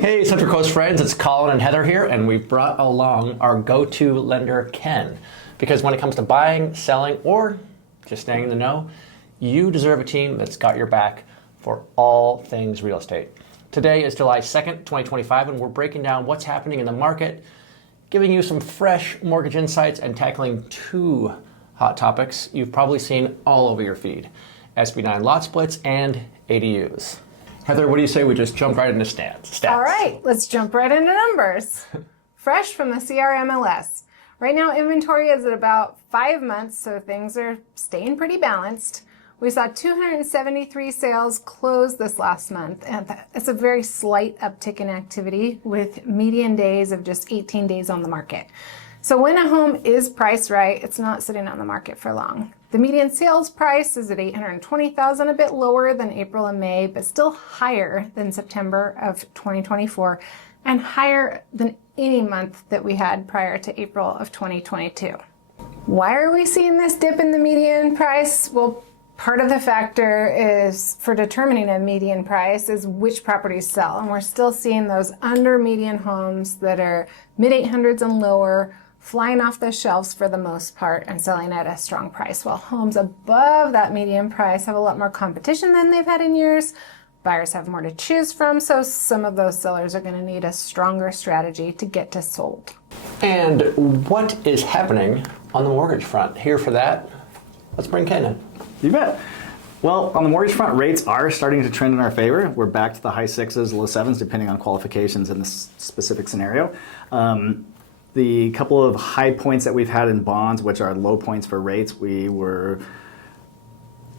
Hey, Central Coast friends, it's Colin and Heather here, and we've brought along our go-to lender, Ken. Because when it comes to buying, selling, or just staying in the know, you deserve a team that's got your back for all things real estate. Today is July 2nd, 2025, and we're breaking down what's happening in the market, giving you some fresh mortgage insights, and tackling two hot topics you've probably seen all over your feed: SB9 lot splits and ADUs. Heather, what do you say we just jump right into stats? All right, let's jump right into numbers. Fresh from the CRMLS. Right now, inventory is at about 5 months, so things are staying pretty balanced. We saw 273 sales close this last month, and it's a very slight uptick in activity with median days of just 18 days on the market. So when a home is priced right, it's not sitting on the market for long. The median sales price is at $820,000, a bit lower than April and May, but still higher than September of 2024 and higher than any month that we had prior to April of 2022. Why are we seeing this dip in the median price? Well, part of the factor is for determining a median price is which properties sell. And we're still seeing those under median homes that are mid-800s and lower flying off the shelves for the most part and selling at a strong price, while homes above that median price have a lot more competition than they've had in years. Buyers have more to choose from, so some of those sellers are going to need a stronger strategy to get to sold. And what is happening on the mortgage front? Here for that, let's bring Ken in. You bet. Well, on the mortgage front, rates are starting to trend in our favor. We're back to the high sixes, low sevens, depending on qualifications in this specific scenario. The couple of high points that we've had in bonds, which are low points for rates, we were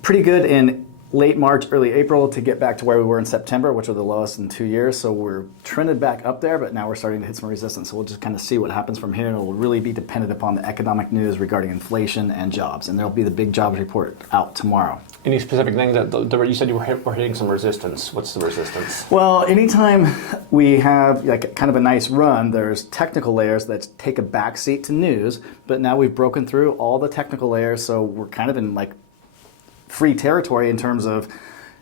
pretty good in late March, early April to get back to where we were in September, which are the lowest in 2 years. So we're trended back up there, but now we're starting to hit some resistance. So we'll just kind of see what happens from here. And it will really be dependent upon the economic news regarding inflation and jobs. And there'll be the big jobs report out tomorrow. Any specific thing that you said you were hitting some resistance? What's the resistance? Well, anytime we have like kind of a nice run, there's technical layers that take a back seat to news, but now we've broken through all the technical layers, so we're kind of in like free territory in terms of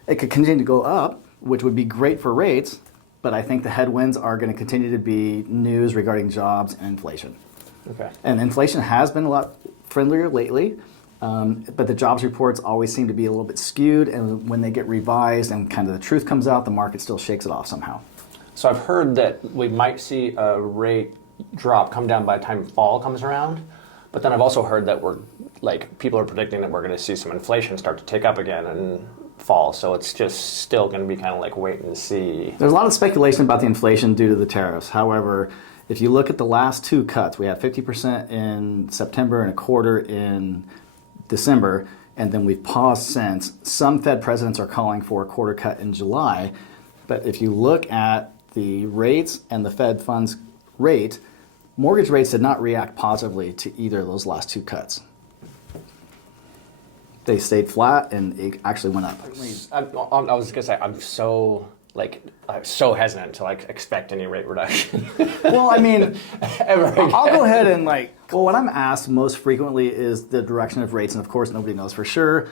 it could continue to go up, which would be great for rates, but I think the headwinds are going to continue to be news regarding jobs and inflation. Okay. And inflation has been a lot friendlier lately. But the jobs reports always seem to be a little bit skewed, and when they get revised and kind of the truth comes out, the market still shakes it off somehow. So I've heard that we might see a rate drop come down by the time fall comes around, but then I've also heard that people are predicting that we're going to see some inflation start to tick up again in fall, so it's just still going to be kind of like wait and see. There's a lot of speculation about the inflation due to the tariffs. However, if you look at the last two cuts, we had 50% in September and a quarter in December, and then we've paused since. Some Fed presidents are calling for a quarter cut in July, but if you look at the rates and the Fed funds rate, mortgage rates did not react positively to either of those last two cuts. They stayed flat and it actually went up. I was going to say, I'm so hesitant to expect any rate reduction. Well, I mean, ever again. I'll go ahead and what I'm asked most frequently is the direction of rates, and of course nobody knows for sure.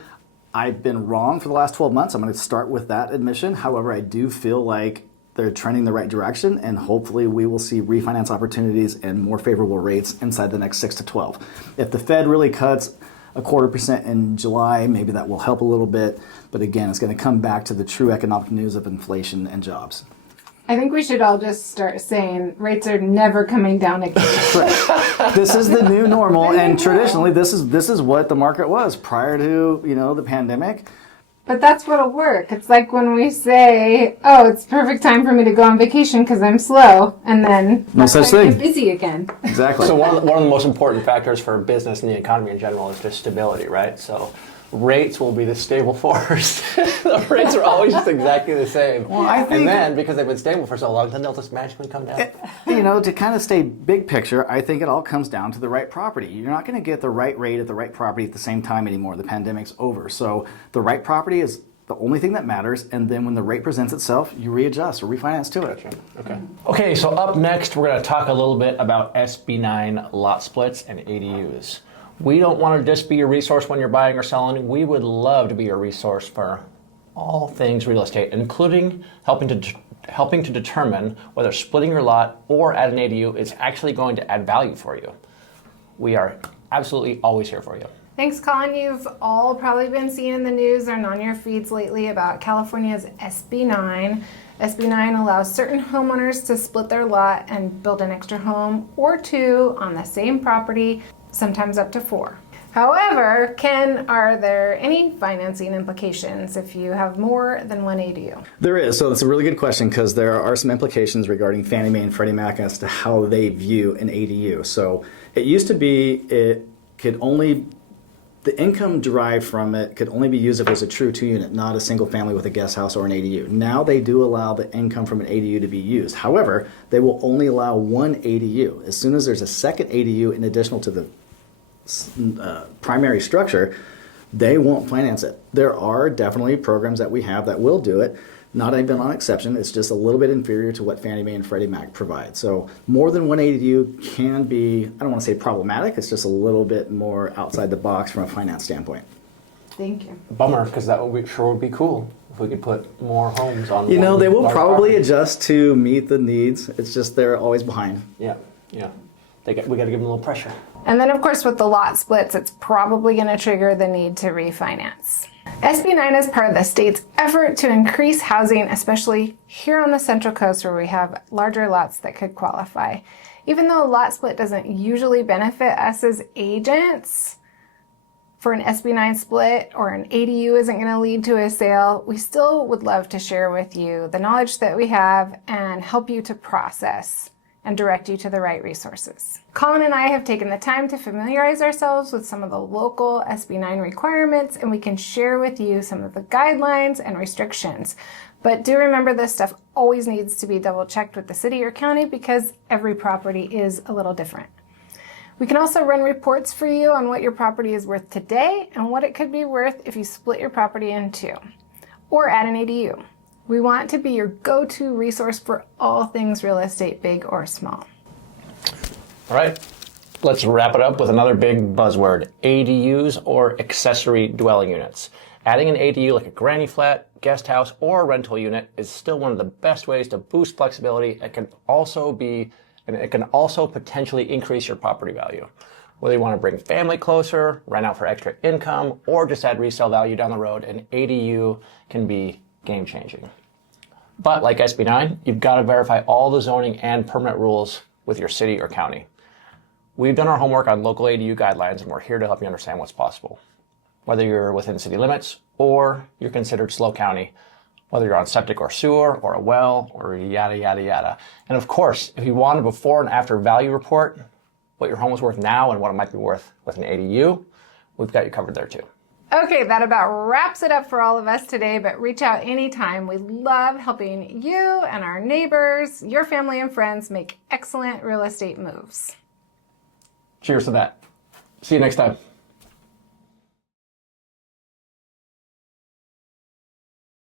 I've been wrong for the last 12 months. I'm going to start with that admission. However, I do feel like they're trending the right direction, and hopefully we will see refinance opportunities and more favorable rates inside the next 6 to 12. If the Fed really cuts a 0.25% in July, maybe that will help a little bit. But again, it's going to come back to the true economic news of inflation and jobs. I think we should all just start saying rates are never coming down again. Right. This is the new normal, and traditionally this is what the market was prior to the pandemic. But that's what'll work. It's like when we say, "Oh, it's perfect time for me to go on vacation because I'm slow," and then no such thing. Get busy again. Exactly. So one of the most important factors for business and the economy in general is just stability, right? So rates will be the stable force. The rates are always just exactly the same. Well, I think, and then, because they've been stable for so long, then they'll just magically come down. To kind of stay big picture, I think it all comes down to the right property. You're not going to get the right rate at the right property at the same time anymore. The pandemic's over. So the right property is the only thing that matters, and then when the rate presents itself, you readjust or refinance to it. Okay, so up next, we're going to talk a little bit about SB9 lot splits and ADUs. We don't want to just be a resource when you're buying or selling. We would love to be a resource for all things real estate, including helping to helping to determine whether splitting your lot or add an ADU is actually going to add value for you. We are absolutely always here for you. Thanks, Colin. You've all probably been seeing in the news and on your feeds lately about California's SB9. SB9 allows certain homeowners to split their lot and build an extra home or two on the same property, sometimes up to 4. However, Ken, are there any financing implications if you have more than one ADU? There is. So it's a really good question because there are some implications regarding Fannie Mae and Freddie Mac as to how they view an ADU. So it used to be the income derived from it could only be used if it was a true 2-unit, not a single family with a guest house or an ADU. Now they do allow the income from an ADU to be used. However, they will only allow one ADU. As soon as there's a second ADU in addition to the primary structure, they won't finance it. There are definitely programs that we have that will do it. Not even on exception, it's just a little bit inferior to what Fannie Mae and Freddie Mac provide. So more than one ADU can be, I don't want to say problematic, it's just a little bit more outside the box from a finance standpoint. Thank you. Bummer, because that would be cool if we could put more homes on. You know, they will large probably property. adjust to meet the needs. It's just they're always behind. Yeah. We got to give them a little pressure. And then, of course, with the lot splits, it's probably going to trigger the need to refinance. SB9 is part of the state's effort to increase housing, especially here on the Central Coast where we have larger lots that could qualify. Even though a lot split doesn't usually benefit us as agents, for an SB9 split or an ADU isn't going to lead to a sale, we still would love to share with you the knowledge that we have and help you to process and direct you to the right resources. Colin and I have taken the time to familiarize ourselves with some of the local SB9 requirements, and we can share with you some of the guidelines and restrictions. But do remember, this stuff always needs to be double checked with the city or county because every property is a little different. We can also run reports for you on what your property is worth today and what it could be worth if you split your property in 2 or add an ADU. We want to be your go-to resource for all things real estate, big or small. All right, let's wrap it up with another big buzzword, ADUs or accessory dwelling units. Adding an ADU like a granny flat, guest house, or rental unit is still one of the best ways to boost flexibility. It can also potentially increase your property value. Whether you want to bring family closer, rent out for extra income, or just add resale value down the road, an ADU can be game-changing. But like SB9, you've got to verify all the zoning and permit rules with your city or county. We've done our homework on local ADU guidelines, and we're here to help you understand what's possible. Whether you're within city limits or you're considered SLO County, whether you're on septic or sewer or a well or yada, yada, yada. And of course, if you want a before and after value report, what your home is worth now and what it might be worth with an ADU, we've got you covered there too. Okay, that about wraps it up for all of us today, but reach out anytime. We love helping you and our neighbors, your family and friends make excellent real estate moves. Cheers to that. See you next time.